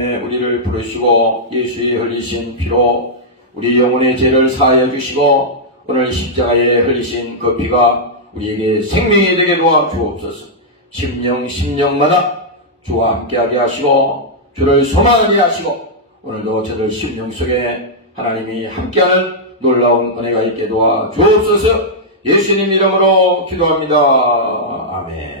가운데 우리를 부르시고 예수의 흘리신 피로 우리 영혼의 죄를 사하여 주시고 오늘 십자가에 흘리신 그 피가 우리에게 생명이 되게 도와주옵소서. 심령마다 주와 함께하게 하시고 주를 소망하게 하시고 오늘도 저들 심령 속에 하나님이 함께하는 놀라운 은혜가 있게 도와주옵소서. 예수님 이름으로 기도합니다. 아멘.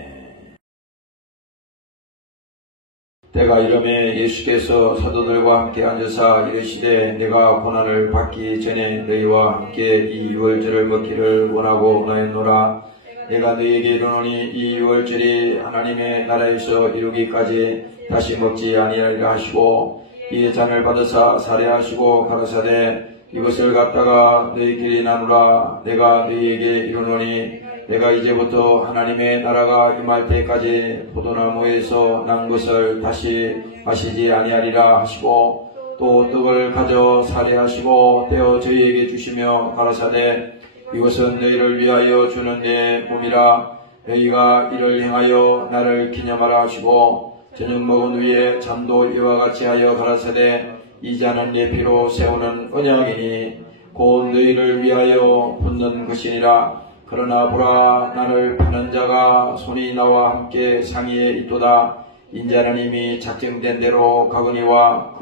때가 이름에 예수께서 사도들과 함께 앉으사 이르시되 내가 고난을 받기 전에 너희와 함께 이 유월절을 먹기를 원하고 원하였노라. 내가 너희에게 이르노니 이 유월절이 하나님의 나라에서 이루기까지 다시 먹지 아니하리라 하시고 이에 잔을 받으사 살해하시고 가라사대 이것을 갖다가 너희끼리 나누라. 내가 너희에게 이르노니 내가 이제부터 하나님의 나라가 임할 때까지 포도나무에서 난 것을 다시 마시지 아니하리라 하시고 또 떡을 가져 살해하시고 떼어 저희에게 주시며 가라사대 이것은 너희를 위하여 주는 내 몸이라. 너희가 이를 행하여 나를 기념하라 하시고 저녁 먹은 후에 잠도 이와 같이 하여 가라사대 이 잔은 내 피로 세우는 언약이니 곧 너희를 위하여 붓는 것이니라. 그러나 보라 나를 파는 자가 손이 나와 함께 상의에 있도다. 인자는 이미 작정된 대로 가거니와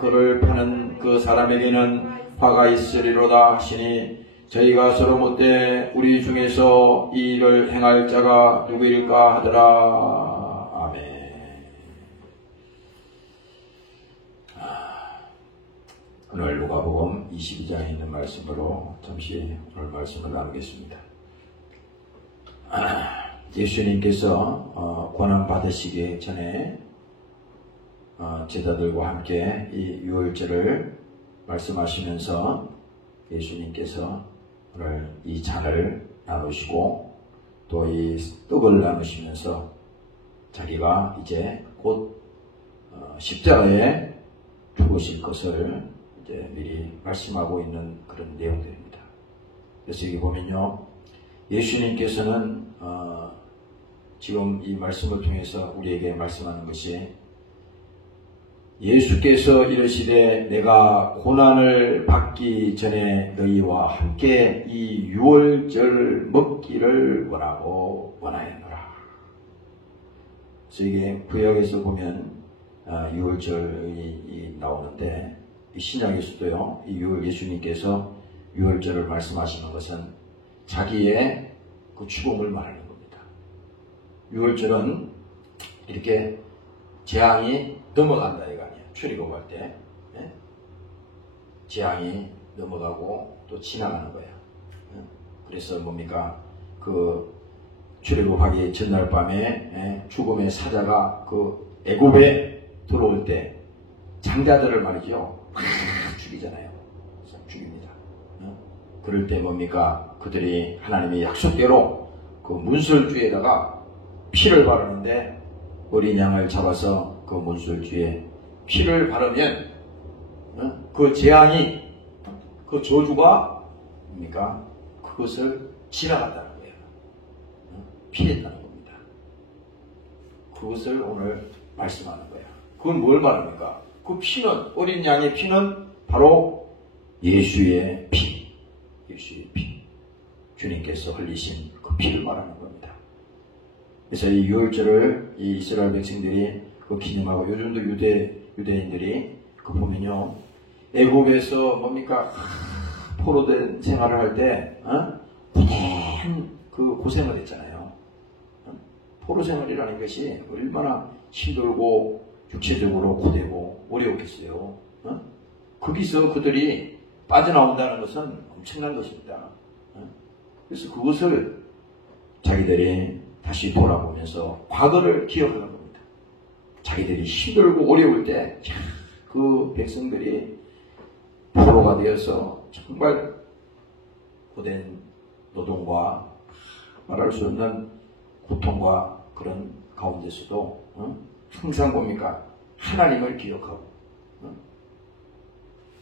그를 파는 그 사람에게는 화가 있으리로다 하시니 저희가 서로 묻되 우리 중에서 이 일을 행할 자가 누구일까 하더라. 아멘. 오늘 누가복음 22장에 있는 말씀으로 잠시 오늘 말씀을 나누겠습니다. 예수님께서 고난 받으시기 전에 제자들과 함께 이 유월절을 말씀하시면서 예수님께서 오늘 이 잔을 나누시고 또 이 떡을 나누시면서 자기가 이제 곧 십자가에 죽으실 것을 이제 미리 말씀하고 있는 그런 내용들입니다. 그래서 여기 보면요, 예수님께서는 지금 이 말씀을 통해서 우리에게 말씀하는 것이 예수께서 이르시되 내가 고난을 받기 전에 너희와 함께 이 유월절 먹기를 원하고 원하였노라. 그래서 이게 구약에서 보면 유월절이 나오는데 이 신약에서도요, 이 예수님께서 유월절을 말씀하시는 것은 자기의 그 죽음을 말하는 겁니다. 유월절은 이렇게 재앙이 넘어간다 이거 아니에요. 출애굽할 때 재앙이 넘어가고 또 지나가는 거예요. 그래서 뭡니까? 그 출애굽하기 전날 밤에 죽음의 사자가 그 애굽에 들어올 때 장자들을 말이죠. 죽이잖아요. 죽입니다. 그럴 때 뭡니까? 그들이 하나님의 약속대로 그 문설주에다가 피를 바르는데 어린 양을 잡아서 그 문설주에 피를 바르면 그 재앙이 그 저주가 뭡니까? 그것을 지나갔다는 거예요. 피했다는 겁니다. 그것을 오늘 말씀하는 거예요. 그건 뭘 말합니까? 그 피는 어린 양의 피는 바로 예수의 피. 예수의 피. 주님께서 흘리신 그 피를 말하는 겁니다. 그래서 이 유월절을 이 이스라엘 백성들이 그 기념하고 요즘도 유대인들이 그 보면요, 애굽에서 뭡니까? 포로된 생활을 할 때 고된 그 고생을 했잖아요. 포로 생활이라는 것이 얼마나 힘들고 육체적으로 고되고 어려웠겠어요. 거기서 그들이 빠져나온다는 것은 엄청난 것입니다. 그래서 그것을 자기들이 다시 돌아보면서 과거를 기억하는 겁니다. 자기들이 힘들고 어려울 때 그 백성들이 포로가 되어서 정말 고된 노동과 말할 수 없는 고통과 그런 가운데서도 항상 뭡니까? 하나님을 기억하고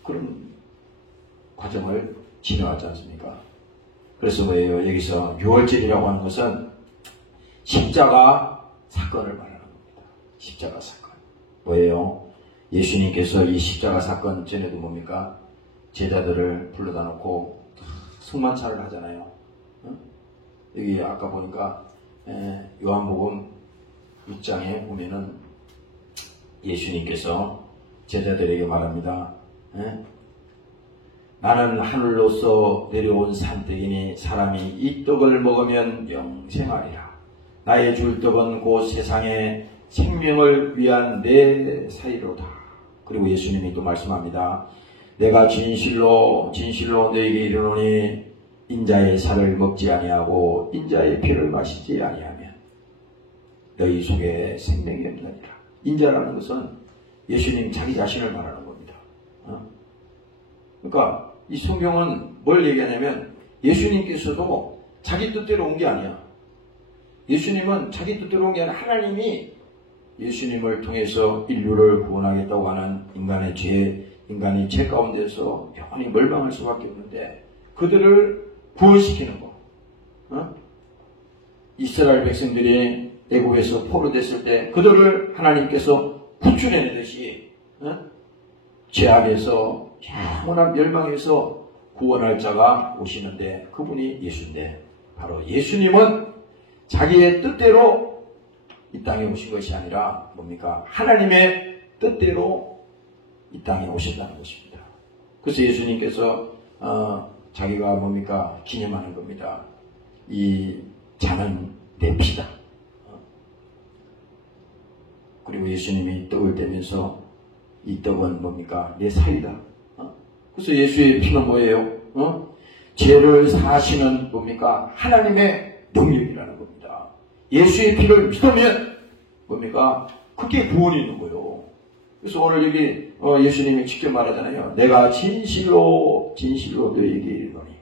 그런 과정을 지나왔지 않습니까? 그래서 뭐예요? 여기서 유월절이라고 하는 것은 십자가 사건을 말하는 겁니다. 십자가 사건. 뭐예요? 예수님께서 이 십자가 사건 전에도 뭡니까? 제자들을 불러다 놓고 승만차를 하잖아요. 여기 아까 보니까 요한복음 6장에 보면은 예수님께서 제자들에게 말합니다. 나는 하늘로서 내려온 산떡이니 사람이 이 떡을 먹으면 영생하리라. 나의 줄 떡은 곧 세상의 생명을 위한 내 사이로다. 그리고 예수님이 또 말씀합니다. 내가 진실로 진실로 너에게 이르노니 인자의 살을 먹지 아니하고 인자의 피를 마시지 아니하면 너희 속에 생명이 없느니라. 인자라는 것은 예수님 자기 자신을 말하는 겁니다. 그러니까 이 성경은 뭘 얘기하냐면 예수님께서도 자기 뜻대로 온 게 아니야. 예수님은 자기 뜻대로 온 게 아니라 하나님이 예수님을 통해서 인류를 구원하겠다고 하는 인간이 죄 가운데서 영원히 멸망할 수밖에 없는데 그들을 구원시키는 거. 이스라엘 백성들이 애굽에서 포로됐을 때 그들을 하나님께서 구출해내듯이 죄 안에서 영원한 멸망에서 구원할 자가 오시는데 그분이 예수인데 바로 예수님은 자기의 뜻대로 이 땅에 오신 것이 아니라 뭡니까? 하나님의 뜻대로 이 땅에 오신다는 것입니다. 그래서 예수님께서 자기가 뭡니까? 기념하는 겁니다. 이 잔은 내 피다. 그리고 예수님이 떡을 떼면서 이 떡은 뭡니까? 내 살이다. 그래서 예수의 피는 뭐예요? 죄를 사하시는 뭡니까? 하나님의 능력이라는 겁니다. 예수의 피를 믿으면 뭡니까? 그게 구원이 있는 거예요. 그래서 오늘 여기 예수님이 직접 말하잖아요. 내가 진실로 진실로 너희에게 이르노니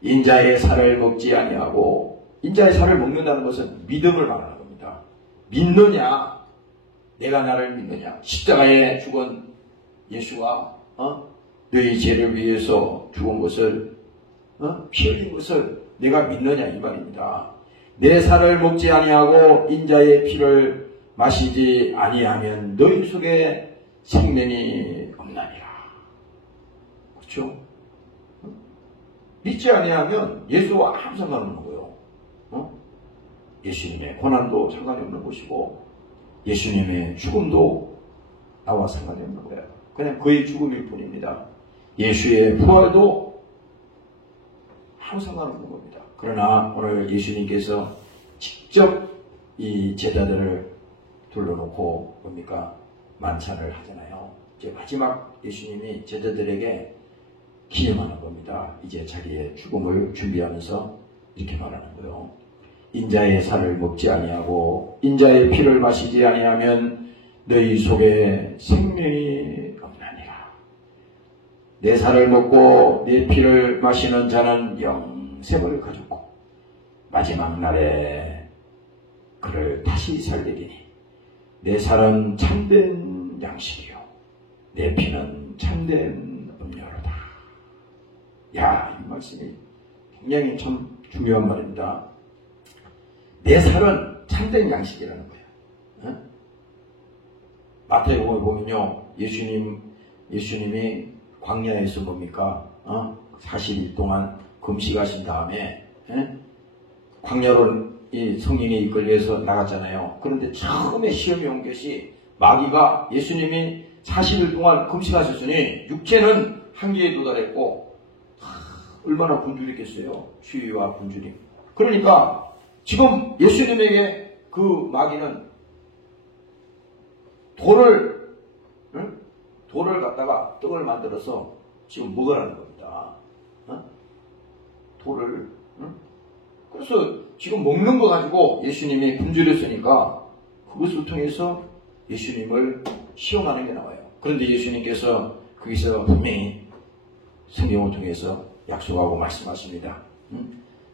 인자의 살을 먹지 아니하고 인자의 살을 먹는다는 것은 믿음을 말하는 겁니다. 믿느냐? 내가 나를 믿느냐? 십자가에 죽은 예수가 너희 죄를 위해서 죽은 것을 피 흘린 것을 내가 믿느냐 이 말입니다. 내 살을 먹지 아니하고 인자의 피를 마시지 아니하면 너희 속에 생명이 없나니라. 그렇죠? 믿지 아니하면 예수와 아무 상관없는 거예요. 예수님의 고난도 상관이 없는 것이고 예수님의 죽음도 나와 상관이 없는 거예요. 그냥 그의 죽음일 뿐입니다. 예수의 부활도 아무 상관없는 겁니다. 그러나 오늘 예수님께서 직접 이 제자들을 둘러놓고 뭡니까? 만찬을 하잖아요. 이제 마지막 예수님이 제자들에게 기념하는 겁니다. 이제 자기의 죽음을 준비하면서 이렇게 말하는 거예요. 인자의 살을 먹지 아니하고 인자의 피를 마시지 아니하면 너희 속에 생명이 없나니라. 내 살을 먹고 내 피를 마시는 자는 영생을 가졌고 마지막 날에 그를 다시 살리리니 내 살은 참된 양식이요 내 피는 참된 음료로다. 야, 이 말씀이 굉장히 참 중요한 말입니다. 내 살은 참된 양식이라는 거예요. 마태복음을 보면요, 예수님이 광야에서 뭡니까? 40일 동안 금식하신 다음에 광야로 이 성령에 이끌려서 나갔잖아요. 그런데 처음에 시험이 온 것이 마귀가 예수님이 40일 동안 금식하셨으니 육체는 한계에 도달했고 얼마나 굶주렸겠어요. 추위와 굶주림. 그러니까 지금 예수님에게 그 마귀는 돌을 갖다가 떡을 만들어서 지금 먹으라는 겁니다. 돌을. 그래서 지금 먹는 거 가지고 예수님이 굶주렸으니까 그것을 통해서 예수님을 시험하는 게 나와요. 그런데 예수님께서 거기서 분명히 성경을 통해서 약속하고 말씀하십니다.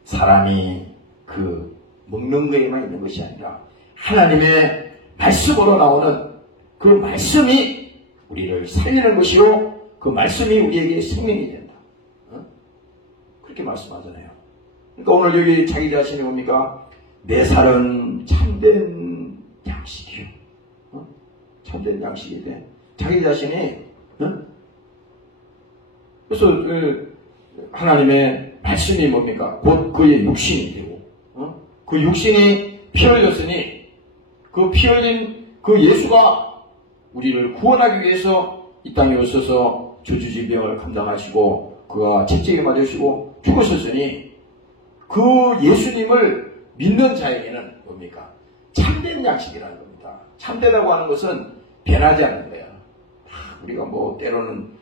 사람이 그 먹는 거에만 있는 것이 아니라 하나님의 말씀으로 나오는 그 말씀이 우리를 살리는 것이요 그 말씀이 우리에게 생명이 된다. 그렇게 말씀하잖아요. 그러니까 오늘 여기 자기 자신이 뭡니까? 내 살은 참된 양식이요. 참된 양식이 돼. 자기 자신이 그래서 하나님의 말씀이 뭡니까? 곧 그의 육신이 되고 그 육신이 피 흘렸으니 그 피 흘린 그 예수가 우리를 구원하기 위해서 이 땅에 오셔서 저주질병을 감당하시고 그가 채찍에 맞으시고 죽으셨으니 그 예수님을 믿는 자에게는 뭡니까? 참된 양식이라는 겁니다. 참되다고 하는 것은 변하지 않는 거야. 우리가 뭐 때로는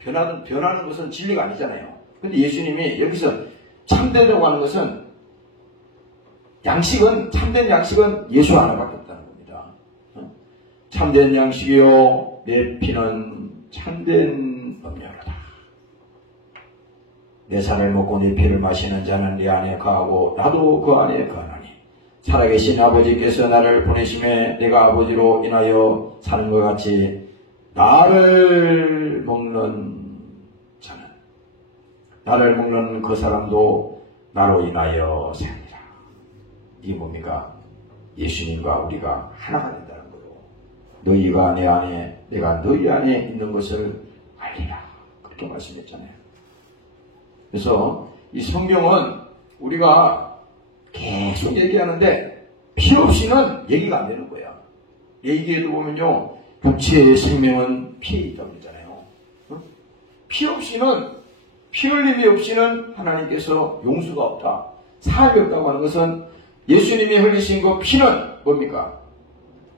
변하는 것은 진리가 아니잖아요. 근데 예수님이 여기서 참되다고 하는 것은 참된 양식은 예수 하나밖에 없다는 겁니다. 참된 양식이요 내 피는 참된 음료로다. 내 살을 먹고 내 피를 마시는 자는 내 안에 거하고 나도 그 안에 거하나니 살아계신 아버지께서 나를 보내심에 내가 아버지로 인하여 사는 것 같이 나를 먹는 자는 나를 먹는 그 사람도 나로 인하여 삽니다. 이게 뭡니까? 예수님과 우리가 하나가 된다는 거예요. 너희가 내 안에 내가 너희 안에 있는 것을 알리라. 그렇게 말씀했잖아요. 그래서 이 성경은 우리가 계속 얘기하는데 피 없이는 얘기가 안 되는 거야. 얘기에도 보면요. 육체의 생명은 피에 있다고 그러잖아요. 피 없이는 피 흘림이 없이는 하나님께서 용서가 없다. 사함이 없다고 하는 것은 예수님이 흘리신 그 피는 뭡니까?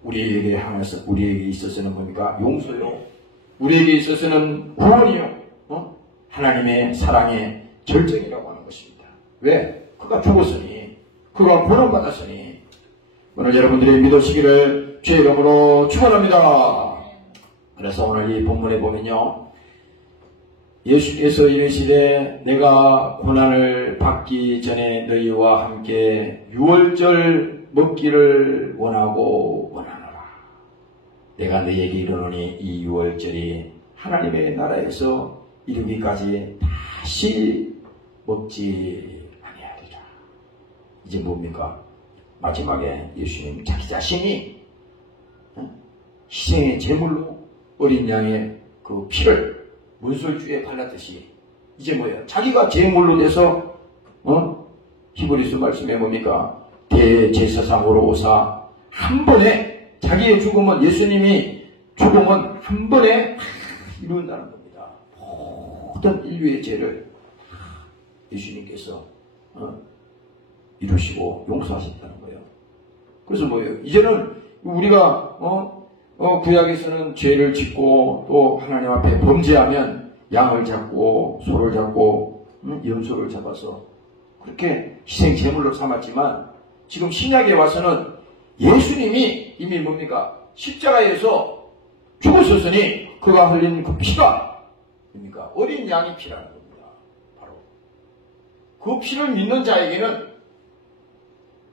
우리에게 있어서는 뭡니까? 용서요. 우리에게 있어서는 구원이요. 하나님의 사랑의 절정이라고 하는 것입니다. 왜? 그가 죽었으니, 그가 구원받았으니, 오늘 여러분들이 믿으시기를 주의 이름으로 축원합니다. 그래서 오늘 이 본문에 보면요. 예수께서 이르시되 내가 고난을 받기 전에 너희와 함께 유월절 먹기를 원하노라. 내가 너희에게 이르노니 이 유월절이 하나님의 나라에서 이르기까지 다시 먹지 아니하리라. 이제 뭡니까? 마지막에 예수님 자기 자신이 희생의 제물로 어린 양의 그 피를 문설주에 발랐듯이 이제 뭐예요? 자기가 제물로 돼서 히브리서 말씀에 뭡니까? 대제사장으로 오사 한 번에 자기의 죽음은 예수님이 죽음은 한 번에 이룬다는 겁니다. 모든 인류의 죄를 예수님께서 이루시고 용서하셨다는 거예요. 그래서 뭐예요? 이제는 우리가 구약에서는 죄를 짓고 또 하나님 앞에 범죄하면 양을 잡고 소를 잡고 염소를 잡아서 그렇게 희생 제물로 삼았지만 지금 신약에 와서는 예수님이 이미 뭡니까? 십자가에서 죽으셨으니 그가 흘린 그 피가 뭡니까? 어린 양의 피라는 겁니다. 바로 그 피를 믿는 자에게는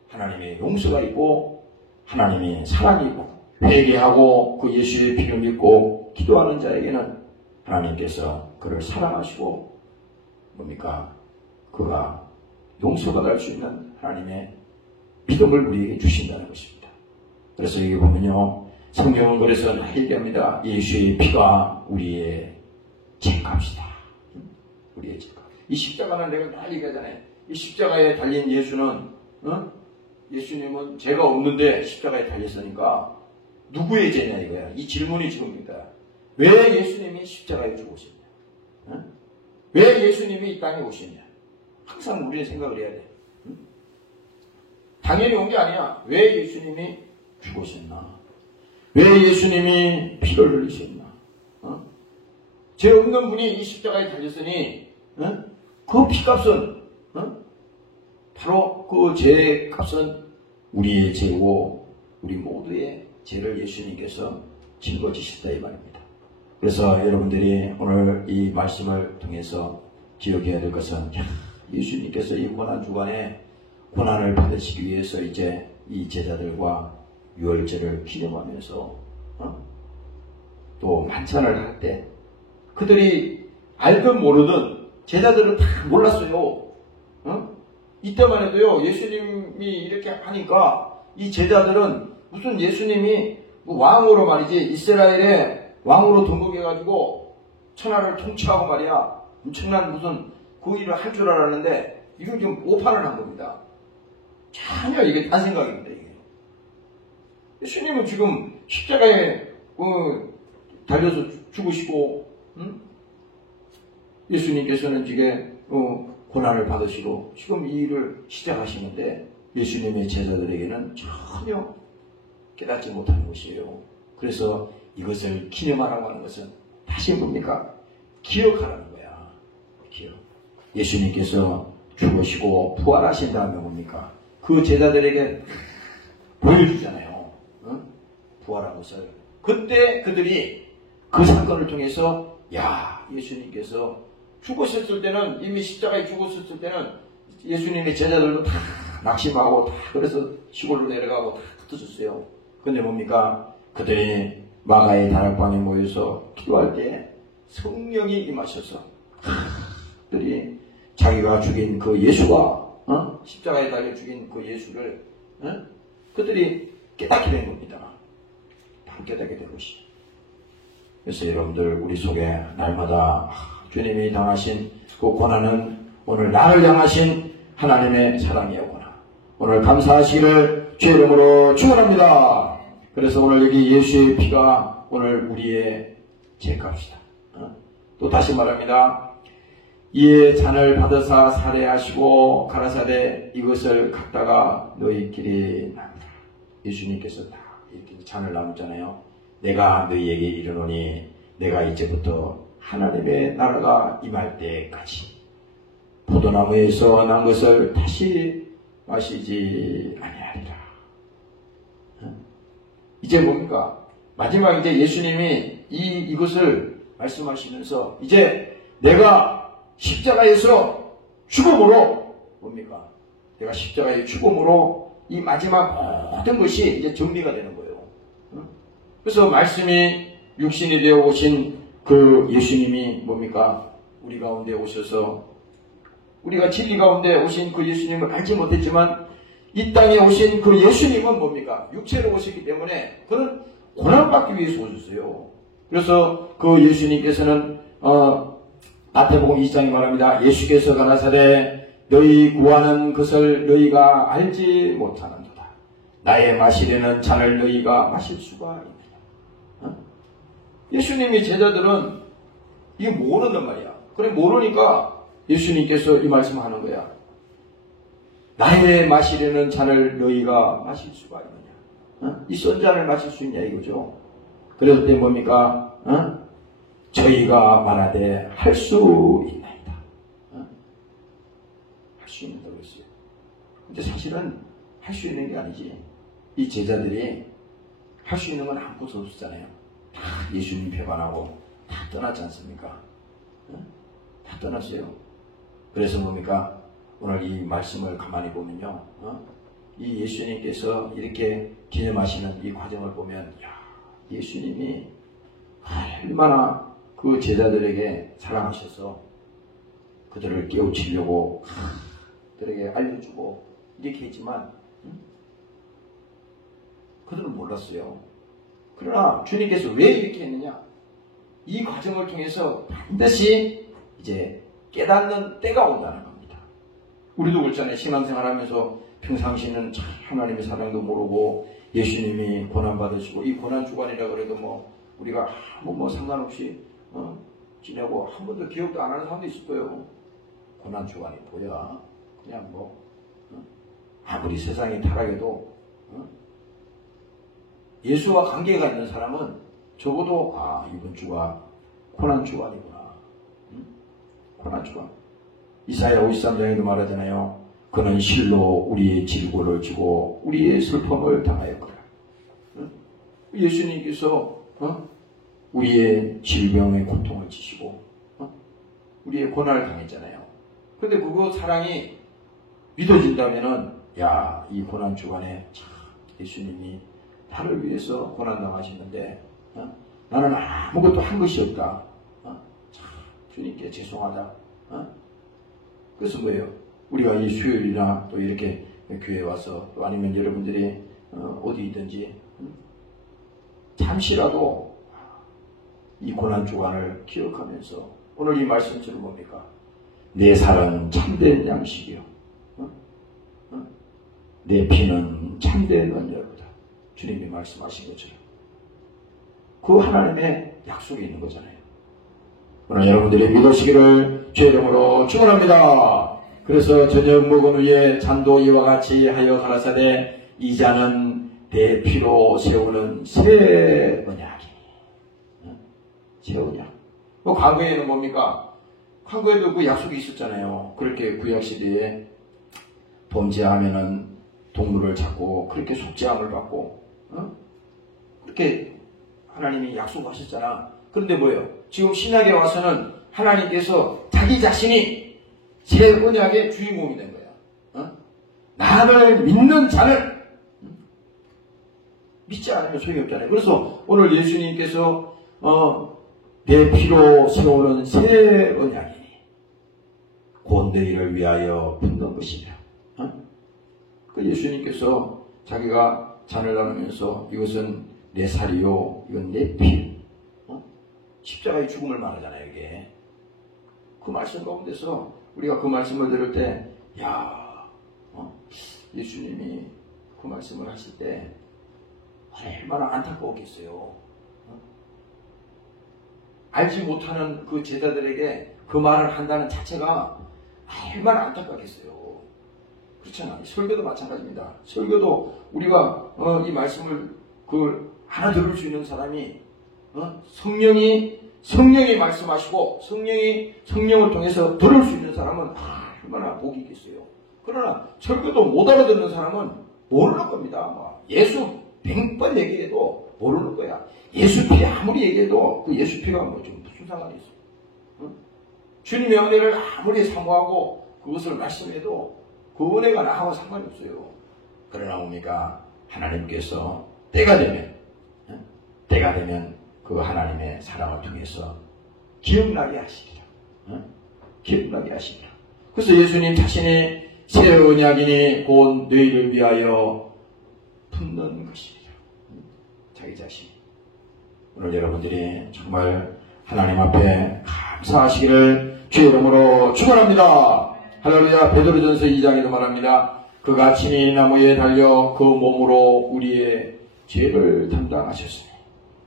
하나님의 용서가 있고 하나님의 사랑이 있고 회개하고 그 예수의 피를 믿고 기도하는 자에게는 하나님께서 그를 사랑하시고 뭡니까? 그가 용서받을 수 있는 하나님의 믿음을 우리에게 주신다는 것입니다. 그래서 여기 보면요. 성경은 그래서 얘기합니다. 예수의 피가 우리의 죄값이다. 우리의 죄값. 이 십자가는 내가 다 얘기하잖아요. 이 십자가에 달린 예수는 예수님은 죄가 없는데 십자가에 달렸으니까 누구의 죄냐 이거야. 이 질문이 지금입니다. 왜 예수님이 십자가에 죽으셨냐? 왜 예수님이 이 땅에 오셨냐? 항상 우리는 생각을 해야 돼. 당연히 온 게 아니야. 왜 예수님이 죽으셨나? 왜 예수님이 피를 흘리셨나? 죄 없는 분이 이 십자가에 달렸으니 그 피값은 바로 그 죄의 값은 우리의 죄고 우리 모두의 죄를 예수님께서 짊어지셨다 이 말입니다. 그래서 여러분들이 오늘 이 말씀을 통해서 기억해야 될 것은 예수님께서 이 고난 주간에 고난을 받으시기 위해서 이제 이 제자들과 유월절을 기념하면서 또 만찬을 할 때 그들이 알든 모르든 제자들은 다 몰랐어요. 이때만 해도요 예수님이 이렇게 하니까 이 제자들은 무슨 예수님이 왕으로 말이지 이스라엘의 왕으로 등극해가지고 천하를 통치하고 말이야. 엄청난 무슨 그 일을 할 줄 알았는데 이걸 지금 오판을 한 겁니다. 전혀 이게 딴 생각입니다. 이게. 예수님은 지금 십자가에 달려서 죽으시고, 응? 예수님께서는 지금 고난을 받으시고 지금 이 일을 시작하시는데 예수님의 제자들에게는 전혀 깨닫지 못하는 것이에요. 그래서 이것을 기념하라고 하는 것은 다시 뭡니까? 기억하라는 거야. 기억. 예수님께서 죽으시고 부활하신 다음에 뭡니까? 그 제자들에게 보여주잖아요. 응? 부활한 것을. 그때 그들이 그 사건을 통해서 야, 예수님께서 죽으셨을 때는 이미 십자가에 죽었을 때는 예수님의 제자들도 다 낙심하고 다 그래서 시골로 내려가고 다 흩어졌어요. 근데 뭡니까? 그들이 마가의 다락방에 모여서 기도할 때 성령이 임하셔서 그들이 자기가 죽인 그 예수가 십자가에 달려 죽인 그 예수를 그들이 깨닫게 된 겁니다. 바로 깨닫게 된 것이. 그래서 여러분들 우리 속에 날마다 주님이 당하신 그 고난은 오늘 나를 향하신 하나님의 사랑이었구나. 오늘 감사하시기를 주의 이름으로 축원합니다. 그래서 오늘 여기 예수의 피가 오늘 우리의 죄값이다. 또 다시 말합니다. 이에 잔을 받으사 살해하시고 가라사대 이것을 갖다가 너희끼리 나누라. 예수님께서 다 이렇게 잔을 나누잖아요. 내가 너희에게 이르노니 내가 이제부터 하나님의 나라가 임할 때까지 포도나무에서 난 것을 다시 마시지 아니하리라. 이제 뭡니까? 마지막 이제 예수님이 이것을 말씀하시면서 이제 내가 십자가에서 죽음으로 뭡니까? 내가 십자가의 죽음으로 이 마지막 모든 것이 이제 정리가 되는 거예요. 그래서 말씀이 육신이 되어 오신 그 예수님이 뭡니까? 우리 가운데 오셔서 우리가 진리 가운데 오신 그 예수님을 알지 못했지만 이 땅에 오신 그 예수님은 뭡니까? 육체로 오셨기 때문에 그는 고난받기 위해서 오셨어요. 그래서 그 예수님께서는 마태복음 2장에 말합니다. 예수께서 가라사대 너희 구하는 것을 너희가 알지 못하는도다. 나의 마시려는 잔을 너희가 마실 수가 있느냐. 예수님의 제자들은 이게 모른단 말이야. 그래 모르니까 예수님께서 이 말씀하는 거야. 나의 마시려는 잔을 너희가 마실 수가 있느냐. 이 쏜 잔을 마실 수 있냐 이거죠. 그랬을 때 뭡니까? 저희가 말하되 할 수 있나이다. 할 수 있다고 했어요. 근데 사실은 할 수 있는 게 아니지. 이 제자들이 할 수 있는 건 아무것도 없었잖아요. 다 예수님 배반하고 다 떠났지 않습니까? 다 떠났어요. 그래서 뭡니까? 오늘 이 말씀을 가만히 보면요. 이 예수님께서 이렇게 기념하시는 이 과정을 보면 야, 예수님이 얼마나 그 제자들에게 사랑하셔서 그들을 깨우치려고 그들에게 알려주고 이렇게 했지만 그들은 몰랐어요. 그러나 주님께서 왜 이렇게 했느냐? 이 과정을 통해서 반드시 이제 깨닫는 때가 온다는 겁니다. 우리도 그렇잖아요. 신앙생활하면서 평상시에는 참 하나님의 사랑도 모르고 예수님이 고난받으시고 이 고난주간이라 그래도 뭐 우리가 아무 상관없이 지내고 한 번도 기억도 안 하는 사람도 있을 거예요. 고난주간이 뭐야? 그냥 아무리 세상이 타락해도 예수와 관계가 있는 사람은 적어도 이번 주가 고난주간이구나. 고난주간. 이사야 53장에도 말하잖아요. 그는 실로 우리의 질고를 지고 우리의 슬픔을 당하였구나. 예수님께서 우리의 질병의 고통을 지시고 우리의 고난을 당했잖아요. 그런데 그거 사랑이 믿어진다면은 야, 이 고난 주간에 참 예수님이 나를 위해서 고난 당하시는데 나는 아무것도 한 것이 없다. 참 주님께 죄송하다. 그래서 뭐예요? 우리가 이 수요일이나 또 이렇게 교회에 와서 또 아니면 여러분들이 어디 있든지 잠시라도 이 고난주간을 기억하면서 오늘 이 말씀처럼 뭡니까? 내 살은 참된 양식이요. 내 피는 참된 언약이다. 주님이 말씀하신 것처럼. 그 하나님의 약속이 있는 거잖아요. 오늘 여러분들이 믿으시기를 주의 이름으로 축원합니다. 그래서 저녁 먹은 후에 잔도 이와 같이 하여 가라사대 이 잔은 내 피로 세우는 새 언약이니. 새 언약. 과거에는 뭡니까? 과거에도 그 약속이 있었잖아요. 그렇게 구약시대에 범죄하면은 동물을 잡고 그렇게 속죄함을 받고 그렇게 하나님이 약속하셨잖아. 그런데 뭐예요? 지금 신약에 와서는 하나님께서 자기 자신이 새 언약의 주인공이 된 거야. 나를 믿는 자는 믿지 않으면 소용이 없잖아요. 그래서 오늘 예수님께서 내 피로 세우는 새 언약이니 곧 너희를 위하여 붓는 것이라. 그 예수님께서 자기가 잔을 나누면서 이것은 내 살이요, 이건 내 피. 십자가의 죽음을 말하잖아요, 이게. 그 말씀 가운데서 우리가 그 말씀을 들을 때, 예수님이 그 말씀을 하실 때 얼마나 안타까웠겠어요. 알지 못하는 그 제자들에게 그 말을 한다는 자체가 얼마나 안타깝겠어요. 그렇잖아요. 설교도 마찬가지입니다. 설교도 우리가 이 말씀을 그걸 알아들을 수 있는 사람이 성령이 말씀하시고 성령을 통해서 들을 수 있는 사람은 얼마나 복이 있겠어요. 그러나 설교도 못 알아듣는 사람은 모르는 겁니다. 예수 100번 얘기해도 모르는 거야. 예수 피 아무리 얘기해도 그 예수 피가 좀 무슨 상관이 있어. 주님의 은혜를 아무리 사모하고 그것을 말씀해도 그 은혜가 나하고 상관이 없어요. 그러나 뭡니까? 하나님께서 때가 되면 그 하나님의 사랑을 통해서 기억나게 하시리라. 기억나게 하시리라. 그래서 예수님 자신이 새 언약이니 곧 너희를 위하여 품는 것이리라. 자기 자신. 오늘 여러분들이 정말 하나님 앞에 감사하시기를 주의 이름으로 축원합니다. 할렐루야. 베드로전서 2장에도 말합니다. 그가 친히 나무에 달려 그 몸으로 우리의 죄를 담당하셨으니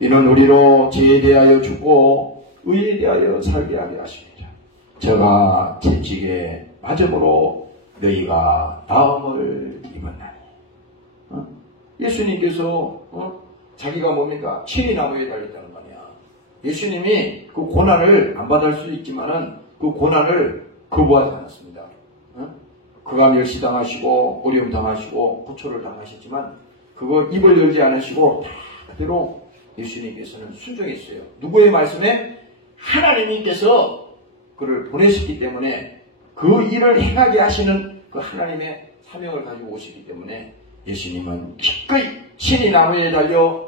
이는 우리로 죄에 대하여 죽고 의에 대하여 살게 하게 하십니다. 저가 채찍에 맞음으로 너희가 나음을 입었나니. 예수님께서 자기가 뭡니까? 친히 나무에 달렸다는 거 아니야. 예수님이 그 고난을 안 받을 수 있지만은 그 고난을 거부하지 않았습니다. 그가 멸시당하시고 어려움 당하시고 고초를 당하셨지만 그거 입을 열지 않으시고 다 그대로 예수님께서는 순종했어요. 누구의 말씀에? 하나님께서 그를 보내셨기 때문에 그 일을 행하게 하시는 그 하나님의 사명을 가지고 오시기 때문에 예수님은 기꺼이 친히 나무에 달려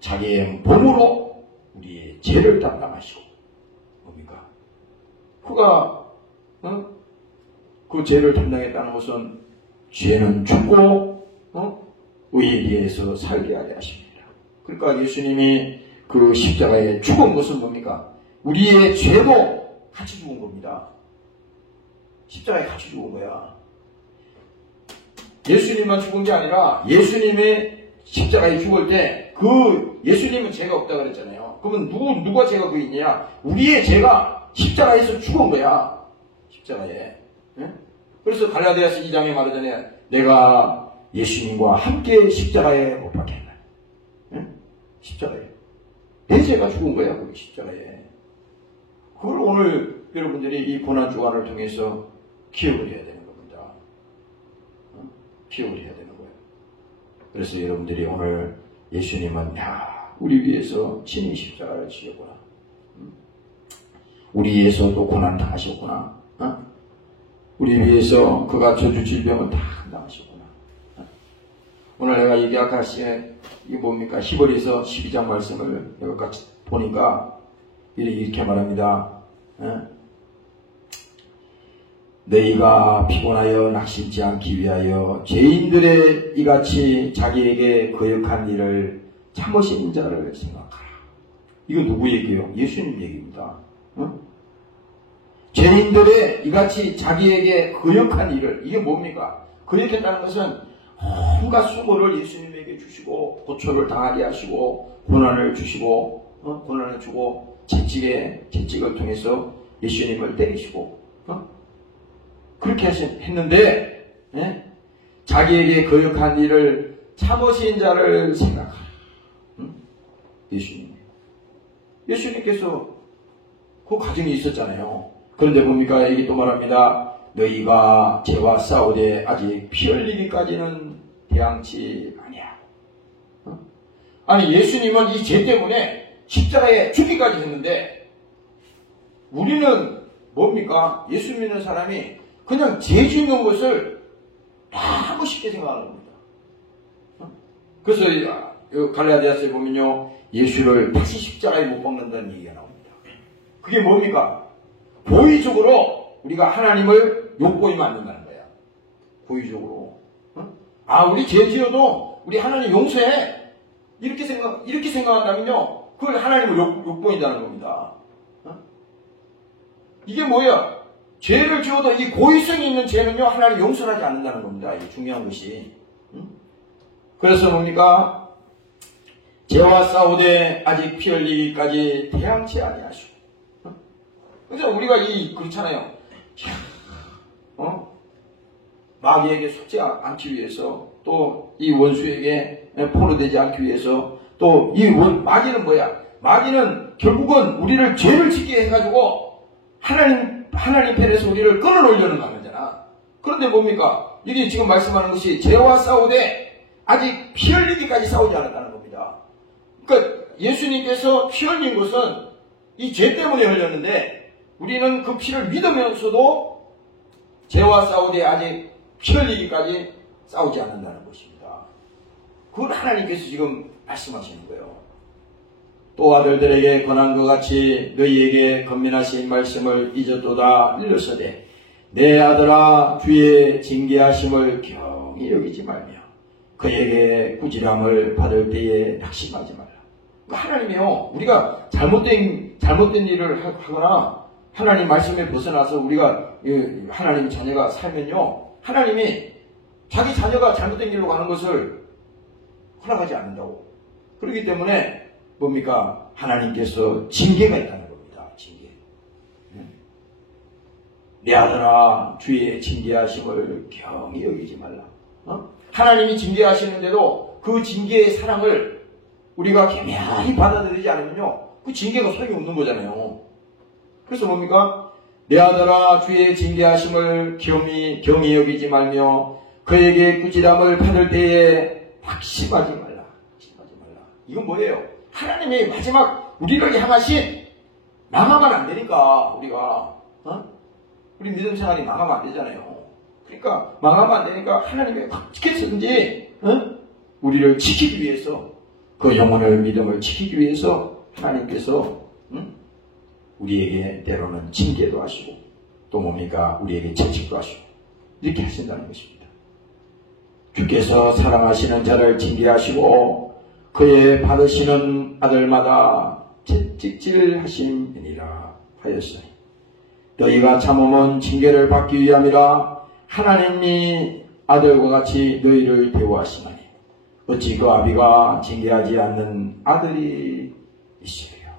자기의 몸으로 우리의 죄를 담당하시고 뭡니까? 그가 그 죄를 담당했다는 것은 죄는 죽고 의에 대해서 살게 하게 하십니다. 그러니까 예수님이 그 십자가에 죽은 것은 뭡니까? 우리의 죄도 같이 죽은 겁니다. 십자가에 같이 죽은 거야. 예수님만 죽은 게 아니라 예수님의 십자가에 죽을 때 그 예수님은 죄가 없다고 그랬잖아요. 그러면 누가 죄가 그 있냐? 우리의 죄가 십자가에서 죽은 거야. 십자가에. 그래서 갈라디아서 2장에 말하잖아요. 내가 예수님과 함께 십자가에 못 박혔다. 십자가에. 내 죄가 죽은 거야, 그 십자가에. 그걸 오늘 여러분들이 이 고난주간을 통해서 기억을 해야 되는 겁니다. 기억을 해야 되는 거예요. 그래서 여러분들이 오늘 예수님은 우리 위해서 친히 십자가를 지었구나. 우리 위해서도 고난 당하셨구나. 우리 위해서 그가 저주 질병을 다 당하셨구나. 오늘 내가 이게 아까 이게 뭡니까? 히브리서 12장 말씀을 내가 같이 보니까 이렇게 말합니다. 너희가 피곤하여 낙심치 않기 위하여 죄인들의 이같이 자기에게 거역한 일을 참으신 자를 생각하라. 이거 누구 얘기예요? 예수님 얘기입니다. 죄인들의 이같이 자기에게 거역한 일을, 이게 뭡니까? 거역했다는 것은 온갖 수고를 예수님에게 주시고 고초를 당하게 하시고 고난을 주시고 고난을 주고 채찍을 통해서 예수님을 때리시고 그렇게 했는데 자기에게 거역한 일을 참으신 자를 생각하라. 예수님께서 그 과정이 있었잖아요. 그런데 뭡니까? 여기 또 말합니다. 너희가 죄와 싸우되 아직 피 흘리기까지는 대항치 아니야. 아니 예수님은 이 죄 때문에 십자가에 죽기까지 했는데 우리는 뭡니까? 예수 믿는 사람이 그냥 죄 짓는 것을 너무 쉽게 생각하는 겁니다. 그래서 갈라디아서에 보면요, 예수를 다시 십자가에 못 박는다는 얘기가 나옵니다. 그게 뭡니까? 고의적으로 우리가 하나님을 욕보이면 안 된다는 거야. 고의적으로. 우리 죄 지어도 우리 하나님 용서해. 이렇게 생각한다면요, 그걸 하나님을 욕보인다는 겁니다. 이게 뭐야? 죄를 지어도 이 고의성이 있는 죄는요, 하나님 용서를 하지 않는다는 겁니다. 이게 중요한 것이. 그래서 뭡니까? 죄와 싸우되 아직 피 흘리기까지 대항치 아니하시고. 그래서 우리가 그렇잖아요. 마귀에게 속지 않기 위해서, 또 이 원수에게 포로되지 않기 위해서, 또 마귀는 뭐야? 마귀는 결국은 우리를 죄를 짓게 해가지고 하나님 편에서 우리를 끊어놓으려는 거잖아. 그런데 뭡니까? 이게 지금 말씀하는 것이 죄와 싸우되 아직 피 흘리기까지 싸우지 않았다는 겁니다. 그러니까 예수님께서 피 흘린 것은 이 죄 때문에 흘렸는데 우리는 그 피를 믿으면서도 죄와 싸우되 아직 피 흘리기까지 싸우지 않는다는 것입니다. 그걸 하나님께서 지금 말씀하시는 거예요. 또 아들들에게 권한 것 같이 너희에게 건면하신 말씀을 잊었도다. 일렀으되 내 아들아 주의 징계하심을 경히 여기지 말며 그에게 꾸지람을 받을 때에 낙심하지 말라. 그러니까 하나님이요, 우리가 잘못된 일을 하거나 하나님 말씀에 벗어나서 우리가 하나님 자녀가 살면요, 하나님이 자기 자녀가 잘못된 길로 가는 것을 허락하지 않는다고. 그렇기 때문에 뭡니까? 하나님께서 징계가 있다는 겁니다. 징계. 내 아들아 주의 징계하심을 경히 여기지 말라. 하나님이 징계하시는데도 그 징계의 사랑을 우리가 겸허히 받아들이지 않으면요, 그 징계가 소용이 없는 거잖아요. 그래서 뭡니까? 내 아들아 주의 징계하심을 경히 여기지 말며 그에게 꾸지람을 받을 때에 확심하지 말라. 이건 뭐예요? 하나님의 마지막 우리를 향하신, 망하면 안 되니까 우리가 우리 믿음 생활이 망하면 안 되잖아요. 그러니까 망하면 안 되니까 하나님의 어떻게 해서든지 우리를 지키기 위해서, 그 영혼을 믿음을 지키기 위해서 하나님께서 우리에게 때로는 징계도 하시고 또 뭡니까? 우리에게 채찍도 하시고 이렇게 하신다는 것입니다. 주께서 사랑하시는 자를 징계하시고 그의 받으시는 아들마다 채찍질하심이니라 하였으니 너희가 참음은 징계를 받기 위함이라. 하나님이 아들과 같이 너희를 대우하시나니 어찌 그 아비가 징계하지 않는 아들이 있으리요.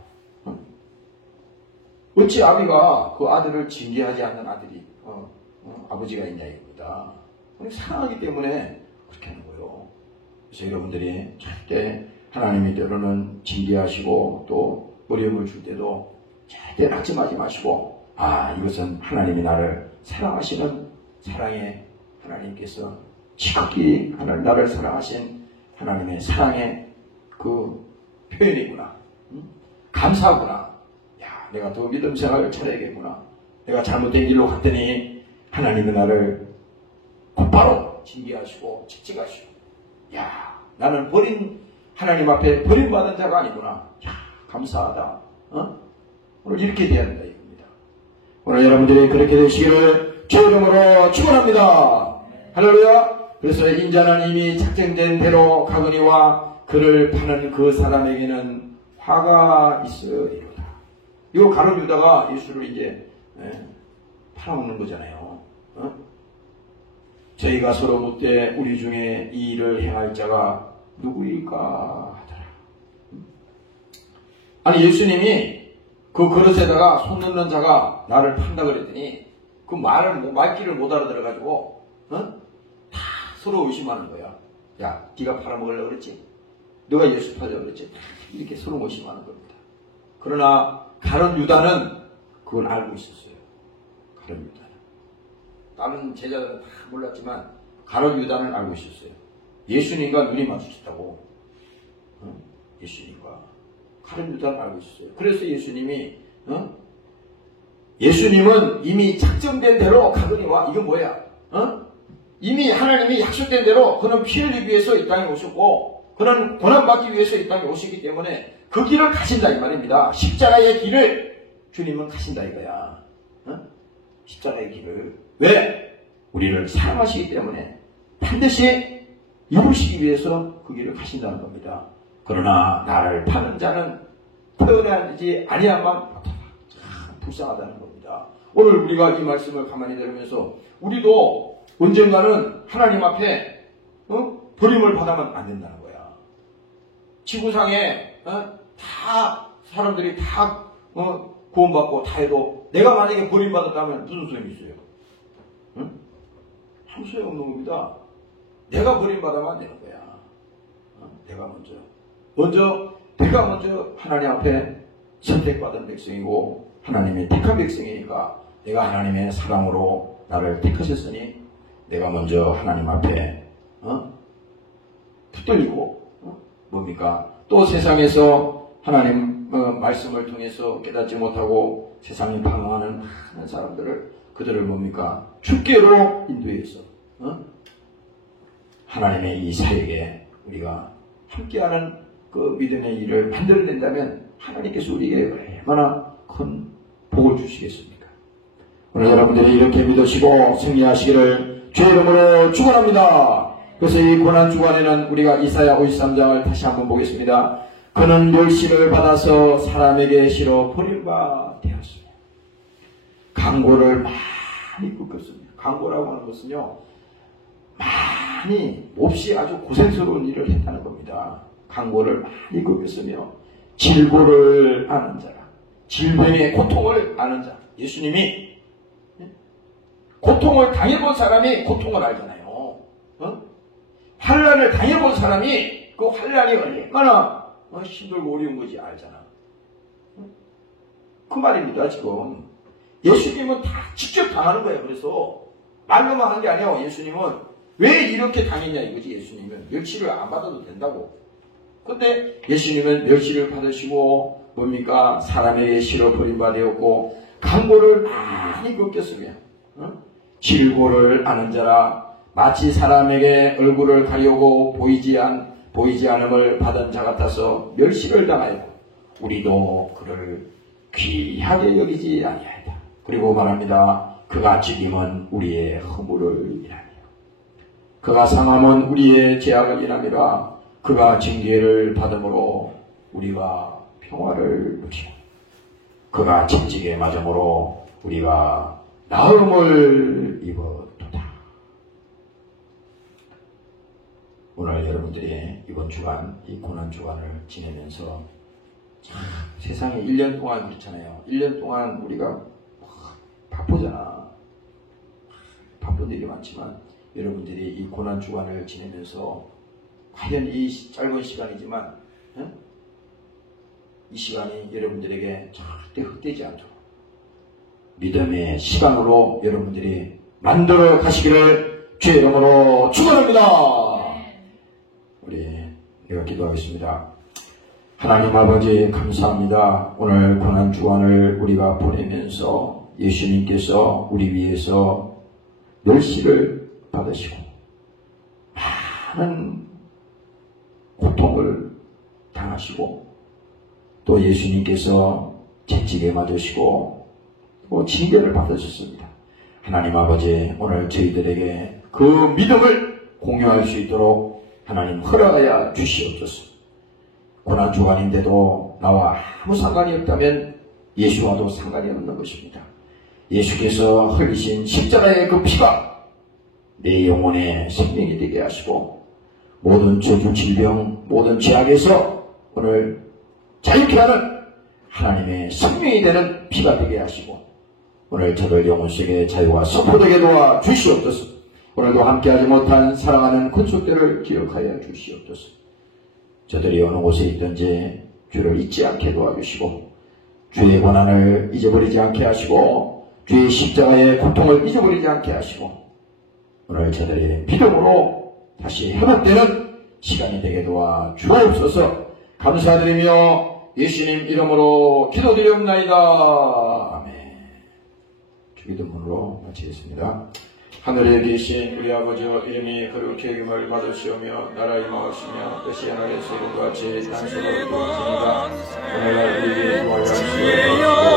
어찌 아비가 그 아들을 징계하지 않는 아들이 아버지가 있냐 이겁니다. 사랑하기 때문에 그렇게 하는 거예요. 그래서 여러분들이 절대 하나님이 때로는 징계하시고 또 어려움을 줄 때도 절대 낙심하지 마시고, 이것은 하나님이 나를 사랑하시는 사랑의 하나님께서 지극히 나를 사랑하신 하나님의 사랑의 그 표현이구나. 감사하구나. 내가 더 믿음 생활을 차려야겠구나. 내가 잘못된 길로 갔더니 하나님이 나를 곧바로 징계하시고 채찍하시고, 나는 하나님 앞에 버림받은 자가 아니구나. 감사하다. 오늘 이렇게 돼야 된다 이겁니다. 오늘 여러분들이 그렇게 되시기를 주 이름으로 축원합니다. 할렐루야. 그래서 인자는 이미 작정된 대로 가거니와 그를 파는 그 사람에게는 화가 있으리로다. 이 가룟 유다가 예수를 이제 팔아먹는 거잖아요. 저희가 서로 묻되 우리 중에 이 일을 행할 자가 누구일까 하더라. 아니 예수님이 그 그릇에다가 손 넣는 자가 나를 판다 그랬더니 그 말귀를 못 알아들어가지고 다 서로 의심하는 거야. 야, 네가 팔아먹으려고 그랬지? 너가 예수 팔려고 그랬지? 이렇게 서로 의심하는 겁니다. 그러나 가룟 유다는 그걸 알고 있었어요. 가룟 유다는. 다른 제자들은 다 몰랐지만 가룟 유다는 알고 있었어요. 예수님과 눈이 마주쳤다고. 예수님과 가룟 유다는 알고 있었어요. 그래서 예수님은 이미 작정된 대로 가거니와 이건 뭐야? 이미 하나님이 약속된 대로 그는 피 흘리기 위해서 이 땅에 오셨고 그는 고난받기 위해서 이 땅에 오셨기 때문에 그 길을 가신다 이 말입니다. 십자가의 길을 주님은 가신다 이거야. 십자가의 길을. 왜? 우리를 사랑하시기 때문에 반드시 이루시기 위해서 그 길을 가신다는 겁니다. 그러나 나를 파는 자는 태어나지 아니하면 참 불쌍하다는 겁니다. 오늘 우리가 이 말씀을 가만히 들으면서 우리도 언젠가는 하나님 앞에 버림을 받으면 안 된다는 거야. 지구상에 다 사람들이 다 구원받고 다 해도 내가 만약에 버림받았다면 무슨 소용이 있어요? 아무 소용없는 겁니다. 내가 버림받으면 안 되는 거야. 내가 먼저 하나님 앞에 선택받은 백성이고 하나님의 택한 백성이니까 내가 하나님의 사랑으로 나를 택하셨으니 내가 먼저 하나님 앞에 붙들리고 뭡니까? 또 세상에서 하나님 말씀을 통해서 깨닫지 못하고 세상에 방황하는 많은 사람들을 그들을 뭡니까? 주께로 인도해서 하나님의 이 사역에 우리가 함께하는 그 믿음의 일을 만들어낸다면 하나님께서 우리에게 얼마나 큰 복을 주시겠습니까? 오늘 여러분들이 이렇게 믿으시고 승리하시기를 주의 이름으로 축원합니다. 그래서 이 고난 주간에는 우리가 이사야 53장을 다시 한번 보겠습니다. 그는 멸시를 받아서 사람에게 실어 버린 바 되었으며 강고를 많이 겪었습니다. 강고라고 하는 것은요 많이 몹시 아주 고생스러운 일을 했다는 겁니다. 강고를 많이 겪었으며 질고를 아는 자라. 질병의 고통을 아는 자. 예수님이 고통을 당해본 사람이 고통을 알잖아요. 환난을 당해본 사람이 그 환난이 얼마나 힘들고 어려운 건지 알잖아. 그 말입니다. 지금 예수님은 다 직접 당하는 거예요. 그래서 말로만 한 게 아니에요. 예수님은 왜 이렇게 당했냐 이거지. 예수님은 멸시를 안 받아도 된다고. 근데 예수님은 멸시를 받으시고 뭡니까? 사람에게 실어 버린 바 되었고 강고를 많이 겪었으며 질고를 아는 자라. 마치 사람에게 얼굴을 가려고 보이지 않음을 받은 자 같아서 멸시를 당하였고 우리도 그를 귀하게 여기지 아니하였다. 그리고 말합니다. 그가 죽임은 우리의 허물을 인하며 그가 상함은 우리의 죄악을 인하니라. 그가 징계를 받음으로 우리가 평화를 누리고 그가 채찍에 맞음으로 우리가 나음을 입었도다. 오늘 여러분들이 이번 주간 이 고난 주간을 지내면서 참 세상에 1년 동안 그렇잖아요. 1년 동안 우리가 바쁘잖아. 바쁜 일이 많지만 여러분들이 이 고난 주간을 지내면서 과연 이 짧은 시간이지만 이 시간이 여러분들에게 절대 헛되지 않도록 믿음의 시간으로 여러분들이 만들어 가시기를 주의 이름으로 축원합니다. 우리가 기도하겠습니다. 하나님 아버지 감사합니다. 오늘 고난 주간을 우리가 보내면서 예수님께서 우리 위해서 멸시를 받으시고 많은 고통을 당하시고 또 예수님께서 채찍에 맞으시고 또 징계를 받으셨습니다. 하나님 아버지 오늘 저희들에게 그 믿음을 공유할 수 있도록 하나님 허락하여 주시옵소서. 고난 주간인데도 너하고 나와 아무 상관이 없다면 예수와도 상관이 없는 것입니다. 예수께서 흘리신 십자가의 그 피가 내 영혼의 생명이 되게 하시고 모든 저주 질병 모든 죄악에서 오늘 자유케 하는 하나님의 생명이 되는 피가 되게 하시고 오늘 저들 영혼 속에 자유와 선포되게 도와 주시옵소서. 오늘도 함께하지 못한 사랑하는 군속들을 기억하여 주시옵소서. 저들이 어느 곳에 있든지 주를 잊지 않게 도와주시고 주의 고난을 잊어버리지 않게 하시고 주의 십자가의 고통을 잊어버리지 않게 하시고 오늘 저들이 믿음으로 다시 회복되는 시간이 되게 도와 주옵소서. 감사드리며 예수님 이름으로 기도드리옵나이다. 아멘. 주기도문으로 마치겠습니다. 하늘에 계신 우리 아버지여 이름이 거룩히 여김을 받으시오며 나라 임하옵시며 뜻이 하늘에서 이룬 것 같이 땅속으로 이루어지니라. 오늘날 우리에게 구하여 주시옵소서.